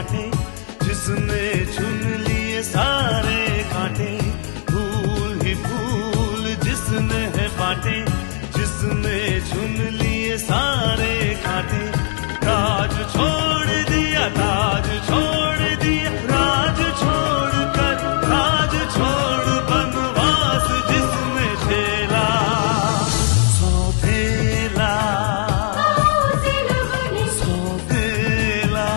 बांटे, जिसने चुन लिए सारे कांटे। फूल ही फूल जिसने है बांटे, जिसने चुन लिए सारे कांटे। ताज छोड़ दिया, ताज छोड़ दिया, राज छोड़ कर राज छोड़ बनवास जिसने झेला। सौतेला सौतेला सौतेला।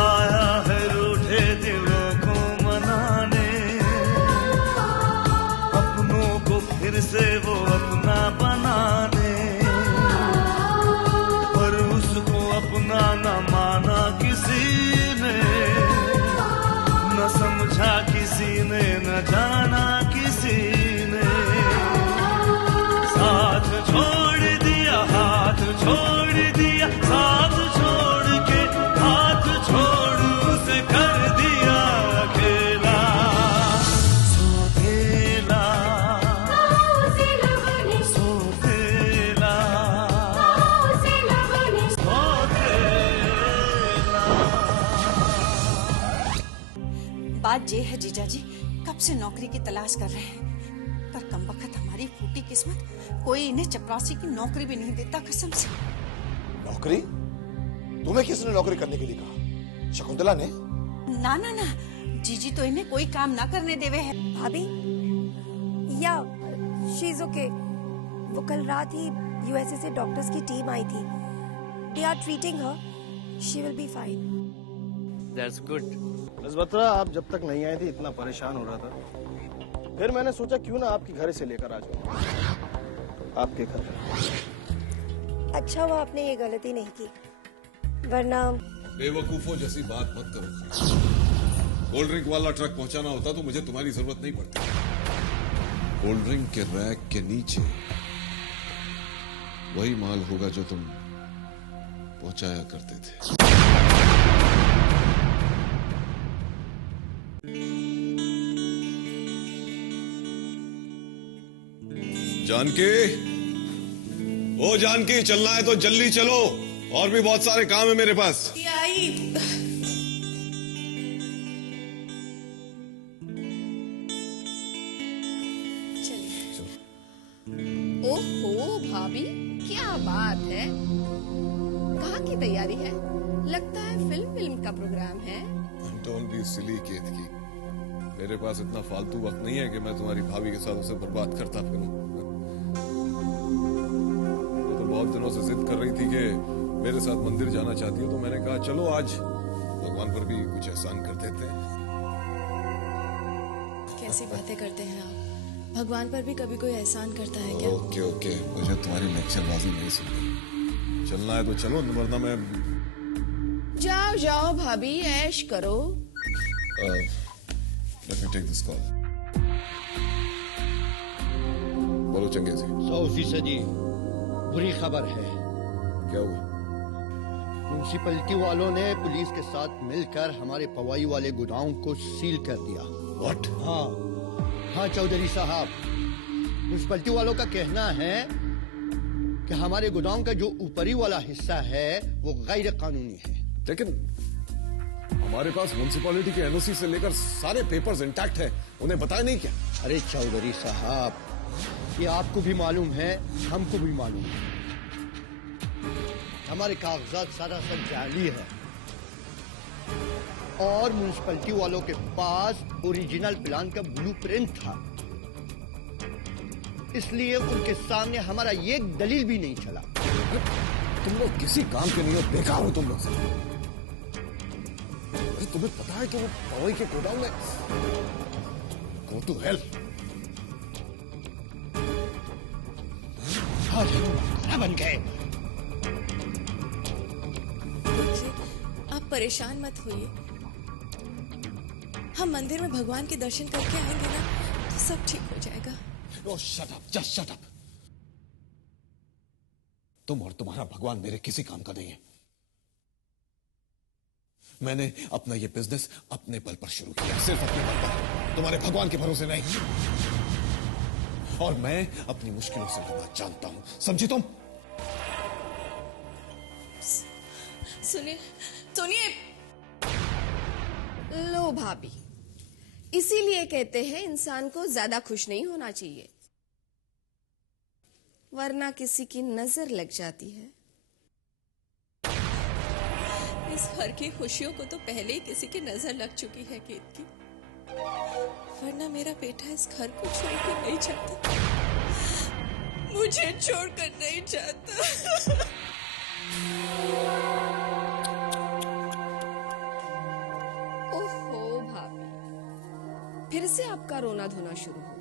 आया है रूठे दिलों को मनाने, अपनों को फिर से वो अपना बनाने। पर उसको अपना न माना किसी ने, न समझा किसी ने, न जाना किसी ने। साथ छोड़ दिया, हाथ छोड़ दिया, साथ छोड़ के हाथ छोड़ उसे कर दिया अकेला। सौतेला सौतेला सौतेला। बात ये है जीजा जी, कब से नौकरी की तलाश कर रहे हैं, पर कमबख्त हमारी फूटी किस्मत, कोई इन्हें चपरासी की नौकरी भी नहीं देता कसम से। नौकरी? तुम्हें किसने नौकरी करने के लिए कहा? शकुंतला ने? ना ना ना, जीजी तो इन्हें कोई काम ना करने देवे है। भाभी, या शी इज ओके। वो कल रात ही यूएसए से डॉक्टर्स की टीम आई थी। They are treating her, she will be fine. That's good. नज़बतरा, आप जब तक नहीं आई थी इतना परेशान हो रहा था, फिर मैंने सोचा क्यों ना आपके घर से लेकर आ जाऊं आपके घर। अच्छा हुआ आपने ये गलती नहीं की, वरना बेवकूफों जैसी बात मत करो। कोल्ड ड्रिंक वाला ट्रक पहुंचाना होता तो मुझे तुम्हारी जरूरत नहीं पड़ती। कोल्ड ड्रिंक के रैक के नीचे वही माल होगा जो तुम पहुंचाया करते थे। जानकी, ओ जानकी, चलना है तो जल्दी चलो, और भी बहुत सारे काम है मेरे पास। ओहो भाभी, क्या बात है, कहाँ की तैयारी है? लगता है फिल्म का प्रोग्राम है। डोंट बी सिली केतकी, मेरे पास इतना फालतू वक्त नहीं है कि मैं तुम्हारी भाभी के साथ उसे बर्बाद करता फिरूं। वो तो बहुत दिनों से जिद कर रही थी कि मेरे साथ मंदिर जाना चाहती है, तो मैंने कहा चलो आज भगवान पर भी कुछ एहसान कर देते हैं। कैसी बातें करते हैं आप? भगवान पर भी कभी कोई एहसान करता है क्या? ओके ओके, मुझे तुम्हारी लेक्चरबाजी नहीं सुननी। चलना है तो चलो, वरना मैं। जाओ जाओ भाभी, ऐश करो। Let me take this call. बोलो चंगेजी। 100% बुरी खबर है। क्या हुआ? म्युनिसिपैलिटी वालों ने पुलिस के साथ मिलकर हमारे पवाई वाले गोदाम को सील कर दिया। What? हाँ चौधरी साहब, म्युनिसिपैलिटी वालों का कहना है कि हमारे गोदाम का जो ऊपरी वाला हिस्सा है वो गैर कानूनी है। लेकिन हमारे पास म्युनिसिपैलिटी के एनओसी से लेकर सारे पेपर्स इंटैक्ट हैं, उन्हें बताया नहीं क्या? अरे चौधरी साहब, ये आपको भी मालूम है, हमको भी मालूम है, हमारे कागजात सारा सब जाली है। और म्युनिसिपैलिटी वालों के पास ओरिजिनल प्लान का ब्लूप्रिंट था, इसलिए उनके सामने हमारा ये दलील भी नहीं चला। तुम लोग किसी काम के नहीं हो, बेकार हो तुम लोग से। तुम्हें पता है कि वो पवई के गोदाम में गो टू हेल। बन गए। देखिए, आप परेशान मत होइए, हम मंदिर में भगवान के दर्शन करके आएंगे ना, तो सब ठीक हो जाएगा। Oh, shut up, just shut up. तुम और तुम्हारा भगवान मेरे किसी काम का नहीं है। मैंने अपना ये बिजनेस अपने बल पर शुरू किया, सिर्फ अपने बल पर, तुम्हारे भगवान के भरोसे नहीं। और मैं अपनी मुश्किलों से लड़ना जानता हूं, समझी तुम? सुनिए सुनिए। लो भाभी, इसीलिए कहते हैं इंसान को ज्यादा खुश नहीं होना चाहिए, वरना किसी की नजर लग जाती है। इस घर की खुशियों को तो पहले ही किसी की नजर लग चुकी है केत की, वरना मेरा बेटा इस घर को छोड़कर नहीं चाहता, मुझे छोड़कर नहीं चाहता। ओहो भाभी, फिर से आपका रोना धोना शुरू हो गया।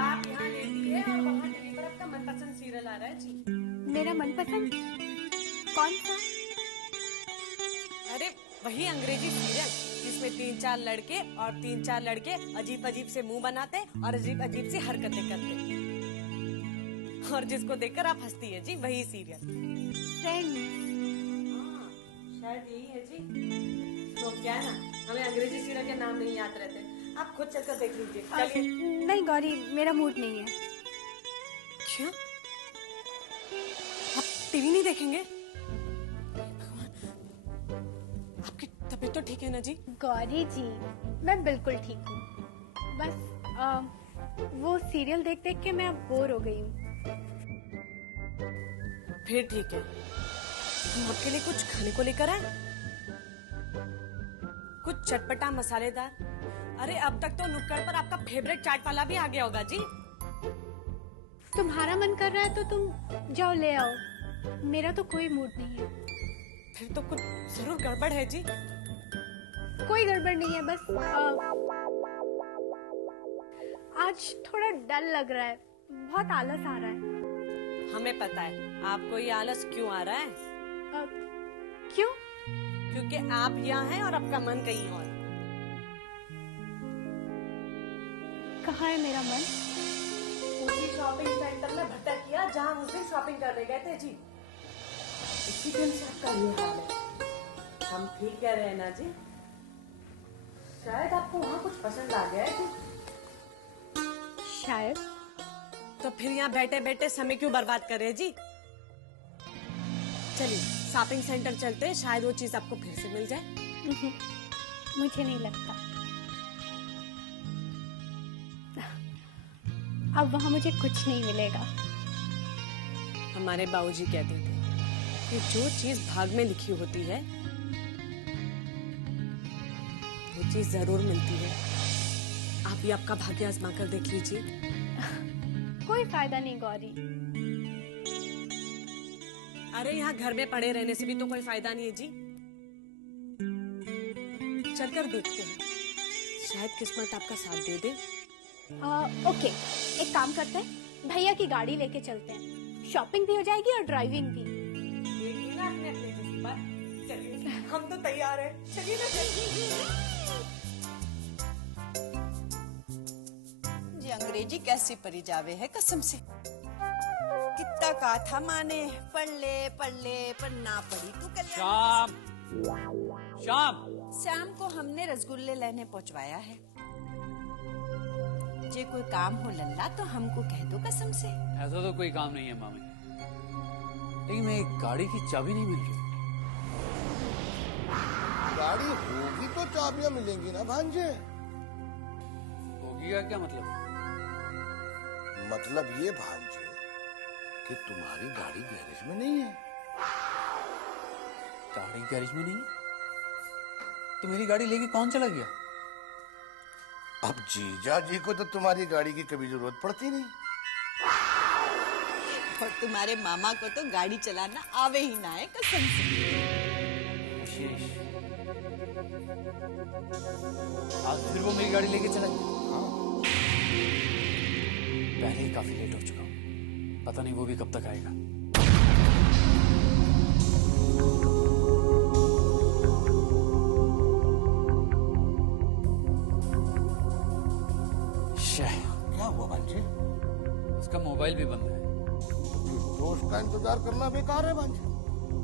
आप यहाँ लेटिए और वहाँ टीवी पर आपका मनपसंद सीरियल आ रहा है जी। मेरा मनपसंद कौन सा? अरे वही अंग्रेजी सीरियल जिसमें 3-4 लड़के और 3-4 लड़के अजीब अजीब से मुंह बनाते और अजीब अजीब सी हरकतें करते, और जिसको देखकर आप हंसती है जी, वही सीरियल। फ्रेंड्स। शायद यही है जी। तो क्या है ना, हमें अंग्रेजी सीरियल के नाम नहीं याद रहते, आप खुद चलकर देख लीजिए। चलिए। नहीं गौरी, मेरा मूड नहीं है। क्यों? आप टीवी नहीं देखेंगे? आपकी तबीयत तो ठीक है ना जी? गौरी जी, मैं बिल्कुल ठीक हूँ। बस वो सीरियल देख देख के मैं अब बोर हो गई हूँ। फिर ठीक है, हम आपके लिए कुछ खाने को लेकर आए, कुछ चटपटा मसालेदार। अरे अब तक तो नुक्कड़ पर आपका फेवरेट चाट वाला भी आ गया होगा जी। तुम्हारा मन कर रहा है तो तुम जाओ ले आओ, मेरा तो कोई मूड नहीं है। फिर तो कुछ जरूर गड़बड़ है जी। कोई गड़बड़ नहीं है, बस आज थोड़ा डल लग रहा है, बहुत आलस आ रहा है। हमें पता है आपको ये आलस क्यों आ रहा है। क्यों? क्योंकि आप यहाँ हैं और आपका मन कहीं और। कहाँ है मेरा मन? उसी शॉपिंग सेंटर में भटक किया जहाँ उस दिन शॉपिंग करने गए थे जी। इसी दिन से आपका ये हाल है। हम ठीक कह रहे हैं ना जी? शायद आपको वहाँ कुछ पसंद आ गया है जी। शायद। तो फिर यहाँ बैठे बैठे समय क्यों बर्बाद कर रहे हैं जी? चलिए शॉपिंग सेंटर चलते हैं, शायद वो चीज आपको फिर से मिल जाए। मुझे नहीं लगता। अब वहाँ मुझे कुछ नहीं मिलेगा। हमारे बाबूजी कहते थे कि जो चीज भाग में लिखी होती है वो चीज जरूर मिलती है। आप भी आपका भाग्य आजमा कर देख लीजिए। कोई फायदा नहीं गौरी। अरे यहाँ घर में पड़े रहने से भी तो कोई फायदा नहीं है जी। चलकर देखते हैं, शायद किस्मत आपका साथ दे दे। ओके, एक काम करते हैं, भैया की गाड़ी लेके चलते हैं, शॉपिंग भी हो जाएगी और ड्राइविंग भी। देखिए ना अपने अपने जज्बात। चलिए हम तो तैयार हैं, चलिए ना। जी अंग्रेजी कैसी परी जावे है कसम से। कितना कहा था माने पढ़ ले पर ना पढ़ी तू। शाम शाम शाम को हमने रसगुल्ले लेने पहुंचवाया है। जे कोई काम हो लल्ला तो हमको कह दो कसम से। ऐसा तो कोई काम नहीं है मामी, लेकिन मैं गाड़ी की चाबी नहीं मिल रही। गाड़ी होगी तो चाबियां मिलेंगी ना भांजे। होगी का क्या मतलब? मतलब ये भांजे कि तुम्हारी गाड़ी गैरेज में नहीं है। गाड़ी गैरेज में नहीं है तो मेरी गाड़ी लेके कौन चला गया? अब जीजा जी को तो तुम्हारी गाड़ी की कभी जरूरत पड़ती नहीं। और तुम्हारे मामा को तो गाड़ी चलाना आवे ही ना है, कसम से। विशेष, आज फिर वो मेरी गाड़ी लेके चला गया। पहले ही काफी लेट हो चुका हूँ, पता नहीं वो भी कब तक आएगा। क्या हुआ भांजे? उसका मोबाइल भी बंद है। दोस्त का इंतजार करना बेकार है भांजे।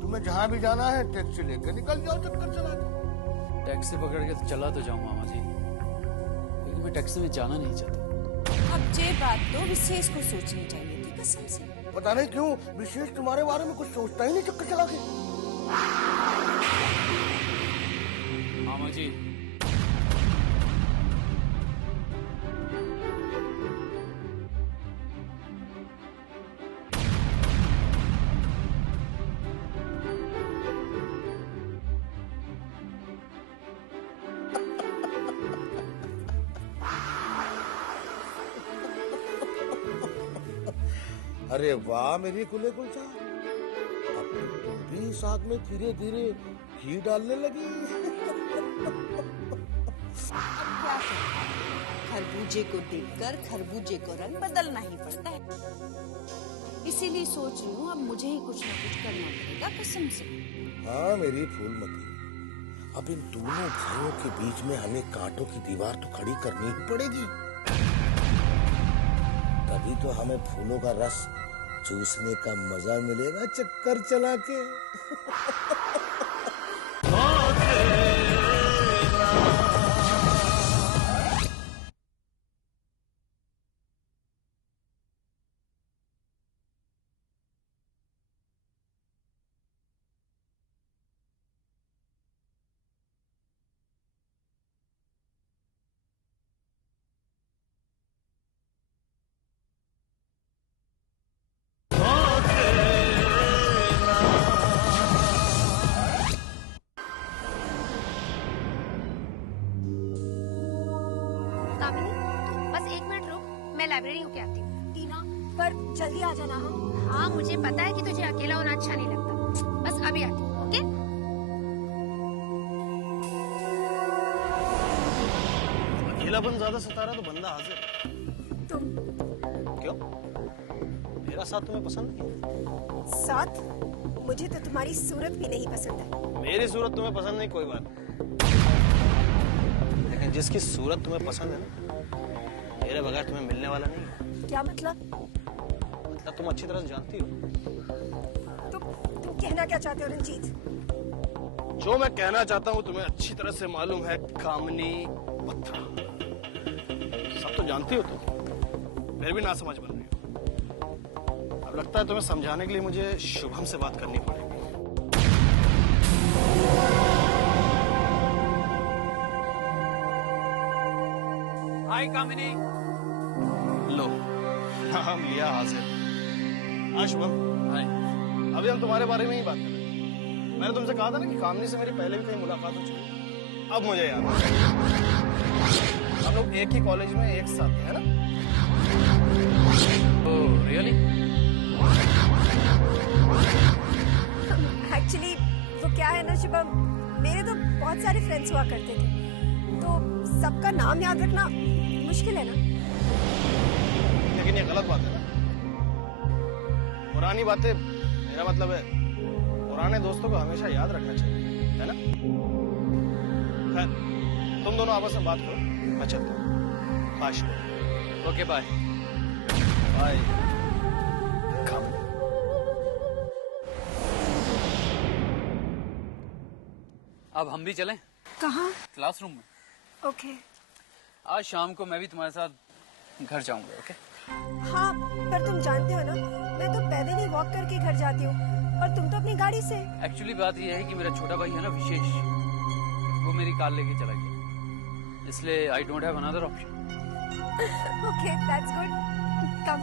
तुम्हें जहाँ भी जाना है टैक्सी लेकर निकल जाओ, चक्कर चला दो। टैक्सी पकड़ के तो चला तो जाऊं मामा जी, लेकिन मैं टैक्सी में जाना नहीं चाहता। अब ये बात तो विशेष को सोचनी चाहिए थी, कसम से। पता नहीं क्यों विशेष तुम्हारे बारे में कुछ सोचता ही नहीं, चक्कर चला के। मामा जी, अरे वाह मेरी कुले कुलचा, अब तुम भी साग में धीरे धीरे घी डालने लगी। खरबूजे को देखकर खरबूजे को रंग बदलना ही पड़ता है। इसीलिए सोच रही हूँ अब मुझे ही कुछ न कुछ करना पड़ेगा, कसम से। हाँ मेरी फूलमती, अब इन दोनों भाइयों के बीच में हमें कांटों की दीवार तो खड़ी करनी ही पड़ेगी, तभी तो हमें फूलों का रस चूसने का मजा मिलेगा चक्कर चला के। लाइब्रेरी होके आती हूँ। टीना, पर जल्दी आ जाना। हाँ मुझे पता है कि तुझे अकेला होना अच्छा नहीं लगता, बस अभी आती हूँ। ओके? अकेलापन ज्यादा सता रहा तो बंदा हाजिर। तुम क्यों? मेरा साथ तुम्हें पसंद नहीं? साथ? मुझे तो तुम्हारी सूरत भी नहीं पसंद है। मेरी सूरत तुम्हें पसंद नहीं, कोई बात नहीं, लेकिन जिसकी सूरत तुम्हें पसंद है ना, मेरे बगैर तुम्हें मिलने वाला नहीं है। क्या मतलब? मतलब तुम अच्छी तरह से जानती हो। तुम कहना क्या चाहते हो रंजीत? जो मैं कहना चाहता हूँ तुम्हें अच्छी तरह से मालूम है कामनी पत्थर। सब तो जानती हो तुम, फिर भी ना समझ बन रही हो। अब लगता है तुम्हें समझाने के लिए मुझे शुभम से बात करनी पड़ेगी। हाय कामिनी। लो नाम लिया हाजिर। हाँ शुभम। हाय। अभी हम तुम्हारे बारे में ही बात कर रहे हैं। मैंने तुमसे कहा था ना कि कामनी से मेरी पहले भी कहीं मुलाकात हो चुकी है। अब मुझे याद है, हम लोग एक ही कॉलेज में एक साथ थे, है ना? Oh really? एक्चुअली वो क्या है ना शुभम, मेरे तो बहुत सारे फ्रेंड्स हुआ करते थे, तो सबका नाम याद रखना मुश्किल है ना। लेकिन ये गलत बात है ना। पुरानी बातें, मेरा मतलब है पुराने दोस्तों को हमेशा याद रखना चाहिए, है ना? खैर तुम दोनों आपस में बात करो, मैं चलता हूँ। बाय। Okay bye. बाय। अब हम भी चलें? कहाँ? क्लासरूम में। ओके। आज शाम को मैं भी तुम्हारे साथ घर जाऊंगा। ओके? हाँ पर तुम जानते हो ना, मैं तो पैदल ही वॉक करके घर जाती हूँ और तुम तो अपनी गाड़ी से। एक्चुअली बात यह है कि मेरा छोटा भाई है ना विशेष, वो मेरी कार लेके चला गया, इसलिए I don't have another option. Okay that's good, come.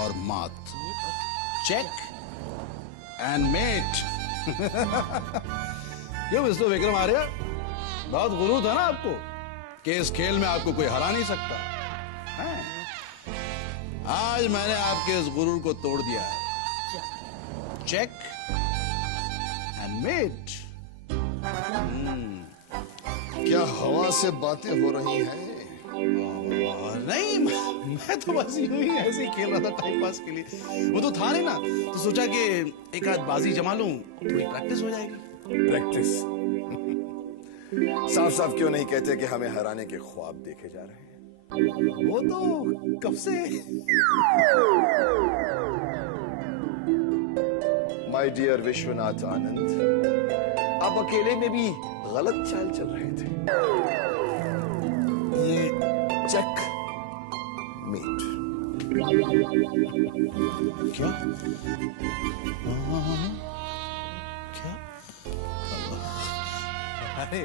और मात। Check and mate. क्यों मिस्टर विक्रम आर्य, बहुत गुरूर था ना आपको कि इस खेल में आपको कोई हरा नहीं सकता है? आज मैंने आपके इस गुरूर को तोड़ दिया है। Check and mate. क्या हवा से बातें हो रही हैं? नहीं, मैं तो बस यूं ही ऐसे ही खेल रहा था टाइम पास के लिए। वो तो था नहीं ना, तो सोचा कि एक आध बाजी जमा लूं, थोड़ी प्रैक्टिस हो जाएगी। प्रैक्टिस? साफ साफ क्यों नहीं कहते कि हमें हराने के ख्वाब देखे जा रहे हैं? वो तो कब से। माय डियर विश्वनाथ आनंद, आप अकेले में भी गलत चाल चल रहे थे। ये चेक मेट। क्या? क्या? अरे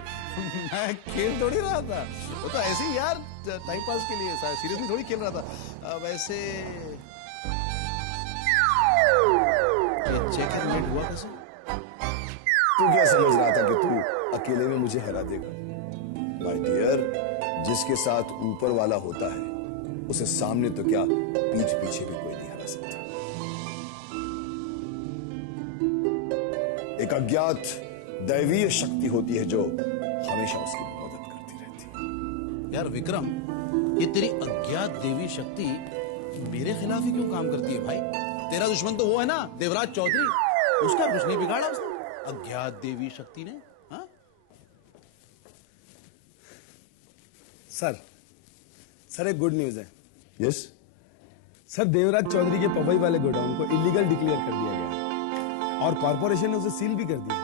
मैं खेल थोड़ी रहा था, वो तो ऐसे ही यार टाइम पास के लिए, सीरियसली थोड़ी खेल रहा था। वैसे चेक एंड मेट हुआ कैसे? तू क्या समझ रहा था कि तू अकेले में मुझे हरा देगा? माय डियर, जिसके साथ ऊपर वाला होता है उसे सामने तो क्या पीठ पीछे भी कोई नहीं हरा सकता। एक अज्ञात दैवीय शक्ति होती है जो हमेशा उसकी मदद करती रहती है। यार विक्रम, ये तेरी अज्ञात देवी शक्ति मेरे खिलाफ ही क्यों काम करती है भाई? तेरा दुश्मन तो वो है ना, देवराज चौधरी। उसका कुछ नहीं बिगाड़ा उसने, अज्ञात देवी शक्ति ने। हाँ सर एक गुड न्यूज है। यस सर, देवराज चौधरी के पवई वाले गोडाउन को इलीगल डिक्लेयर कर दिया गया है और कॉर्पोरेशन ने उसे सील भी कर दिया।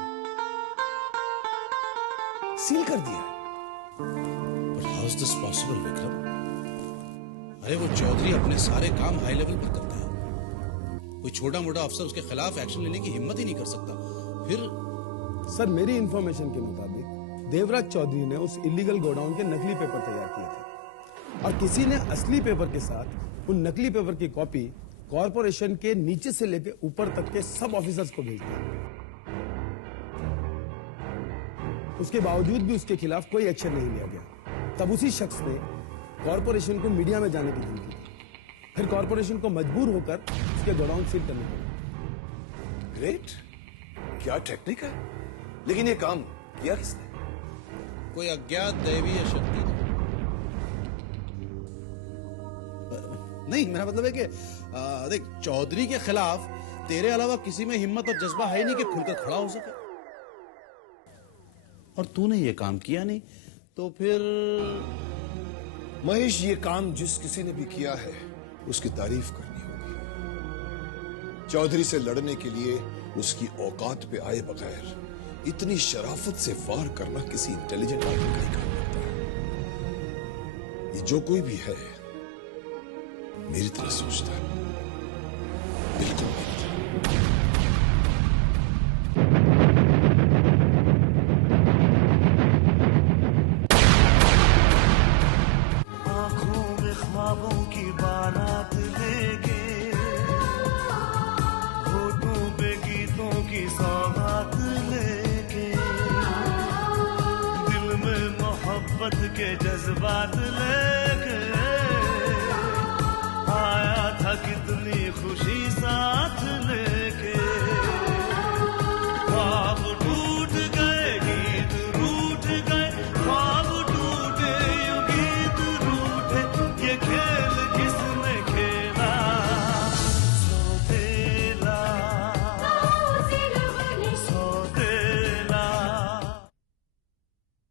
सील कर दिया? But how is this possible, Vikram? अरे वो चौधरी अपने सारे काम हाई लेवल पर करता है, कोई छोटा मोटा अफसर उसके खिलाफ एक्शन लेने की हिम्मत ही नहीं कर सकता। फिर सर मेरी इंफॉर्मेशन के मुताबिक देवराज चौधरी ने उस इलीगल गोडाउन के नकली पेपर तैयार किए थे और किसी ने असली पेपर के साथ उन नकली पेपर की कॉपी कॉर्पोरेशन के नीचे से लेकर ऊपर तक के सब ऑफिसर्स को भेज दिया। उसके बावजूद भी उसके खिलाफ कोई एक्शन नहीं लिया गया। तब उसी शख्स ने कॉर्पोरेशन को मीडिया में जाने की धमकी दी। फिर कॉर्पोरेशन को मजबूर होकर उसके गोडाउन सील करने पड़े। ग्रेट, क्या टेक्निक है। लेकिन ये काम किया किसने? कोई अज्ञात दैवीय शक्ति ने। नहीं, मेरा मतलब है कि देख, चौधरी के खिलाफ तेरे अलावा किसी में हिम्मत और जज्बा है नहीं कि खुलकर खड़ा हो सके, और तूने ये काम किया नहीं, तो फिर महेश, ये काम जिस किसी ने भी किया है उसकी तारीफ करनी होगी। चौधरी से लड़ने के लिए उसकी औकात पे आए बगैर इतनी शराफत से वार करना किसी इंटेलिजेंट आदमी का ही काम लगता है। ये जो कोई भी है मेरी तरह सोचता है, बिल्कुल मेरी तरह। आंखों में ख्वाबों की बारात लेके, होठों पे गीतों की सौगात लेके, दिल में मोहब्बत के जज्बात लेके आया था कितनी खुशी